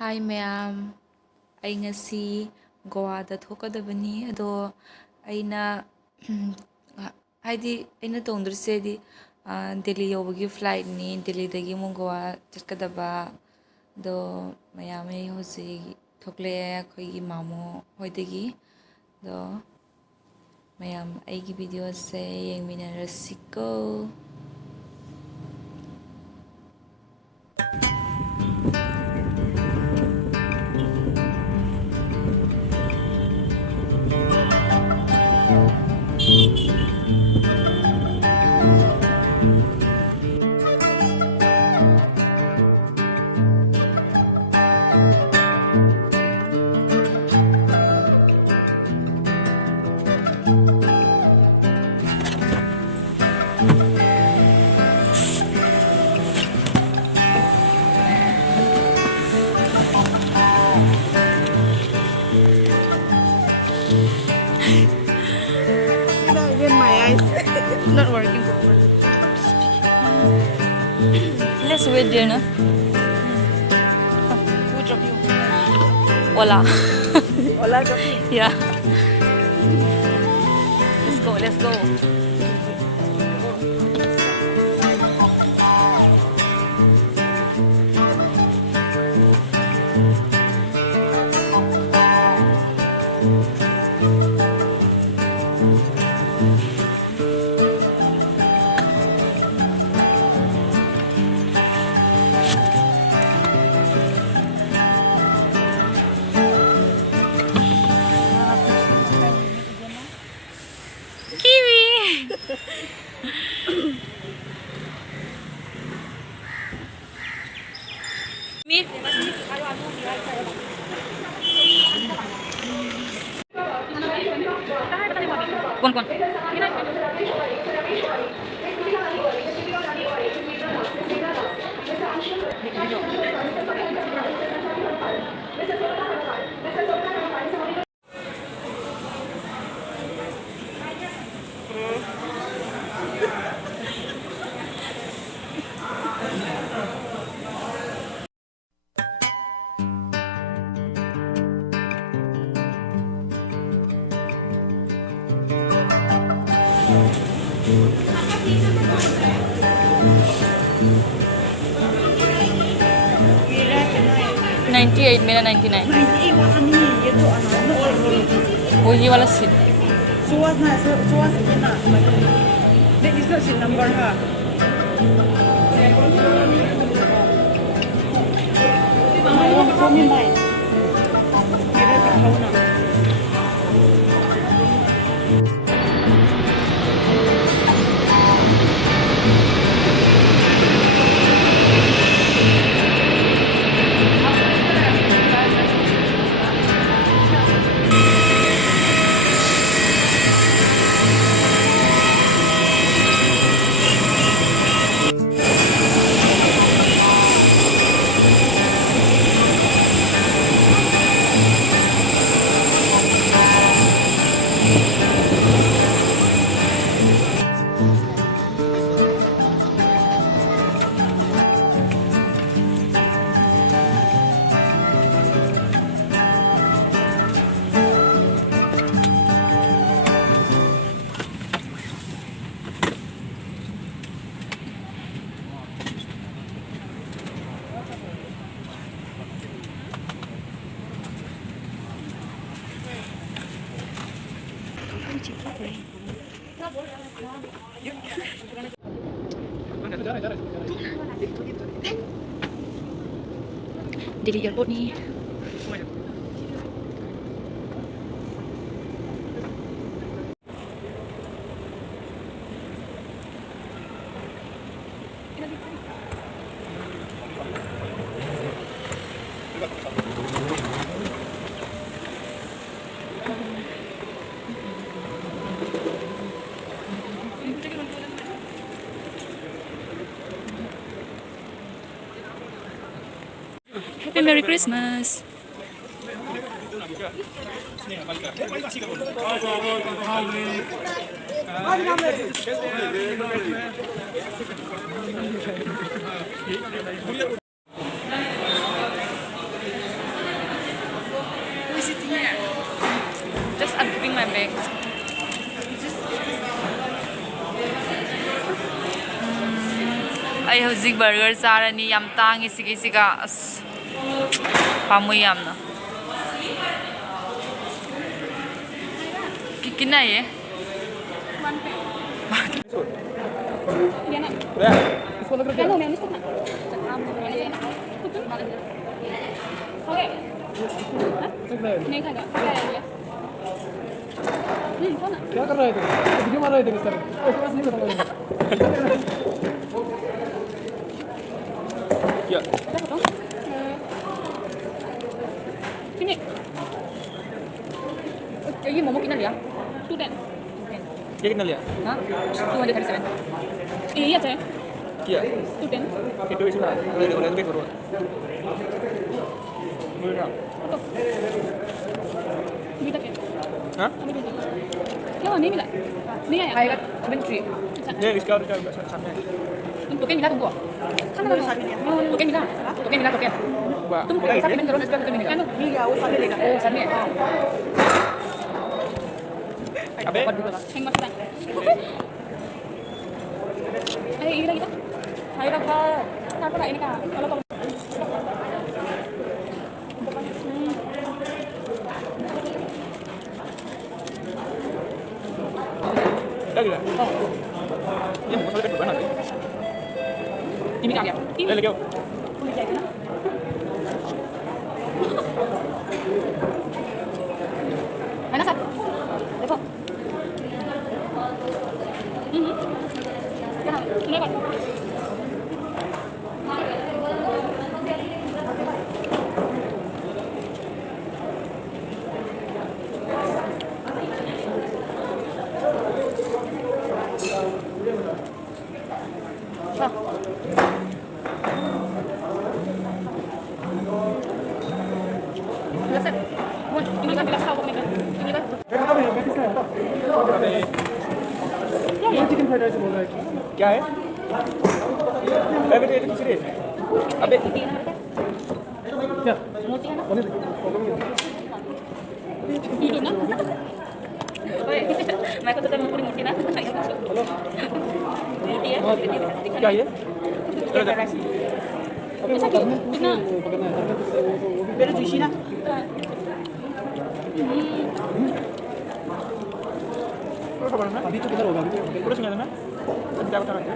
Hi ma'am, ꯑꯩ ꯉꯁꯤ ꯒꯣꯋꯥꯗ ꯊꯣꯛꯀꯗꯕꯅꯤ ꯑꯗꯣ ꯑꯩꯅ ꯍꯥꯏꯗꯤ ꯑꯩꯅ ꯇꯣꯡꯗꯣꯏꯁꯦꯗꯤ ꯗꯦꯜꯂꯤ ꯌꯧꯕꯒꯤ ꯐ꯭ꯂꯥꯏꯠꯅꯤ ꯗꯦꯜꯂꯤꯗꯒꯤ ꯑꯃꯨꯛ ꯒꯣꯋꯥ ꯆꯠꯀꯗꯕ ꯑꯗꯣ ꯃꯌꯥꯝ ꯑꯩ ꯍꯧꯖꯤꯛ ꯊꯣꯛꯂꯛꯑꯦ ꯑꯩꯈꯣꯏꯒꯤ ꯃꯥꯃꯣ ꯍꯣꯏꯗꯒꯤ ꯑꯗꯣ ꯃꯌꯥꯝ ꯑꯩꯒꯤ ꯚꯤꯗꯤꯑꯣꯁꯦ ꯌꯦꯡꯃꯤꯟꯅꯔꯁꯤꯀꯣ. Even my eyes not working properly. Let's wait there, no? Who drop you? Ola. Ola drop you. Yeah. Let's go, let's go. Kiwi! Me? Kon kon. Kira kenai. 98 मेरा 99. 98 wah ani ye tu anak no all. वो ये वाला seat. Suas na suas ni na. That is not seat number ha. Mau show me mine. Kira tak kau na. Delhi airport ni. Happy Merry Christmas. bag. ꯑꯩ ꯍꯧꯖꯤꯛ burger ꯆꯥꯔꯅꯤ ꯌꯥꯝ ꯇꯥꯡꯉꯤ ꯁꯤꯒꯤꯁꯤꯒ ꯑꯁ ꯄꯥꯝꯃꯨꯏ ꯌꯥꯝꯅ ꯀꯤꯟꯅꯩꯌꯦ Ano, may miss ko na. Okay. नहीं खाएगा क्या है ये कौन है क्या कर रहे थे वीडियो बना रहे थे सर उसके पास नहीं बता क्या बताऊं कितने ये मोमो कितना लिया? 210 ये कितना लिया हाँ 237. ये अच्छा है किया 210 itu isu lah boleh lebih baru अभी तक है हाँ अभी तक क्या नहीं मिला नहीं आया आएगा 73. ये इसका सामने Token मिला तुमको? खाना बनाओ Token मिला? Token मिला token? Wah, तुम boleh साथ ini? में करो ना token मिला? मिल गया वो सामने लेगा ओ साथ में Abe, हैंग मत कर अरे ये लगी था आएगा का apa lah ini kak kalau kalau lagi lah. Ini mau sampai berapa nanti? ini क्या गया? Lagi kau. है ना साथ देखो ini kan ini kan bilang tahu ini kan ये चिकन फ्राइड राइस बोल रहा है क्या है अबे ये किस रे अबे क्या बोले itu ना मैं को तो तब पूरी मोटी ना हेलो मोटी है क्या ये अबे वो करने पकड़ना है मेरे जुशी ना अभी तो किधर होगा अभी पूरा सुना ना क्या बता रहा है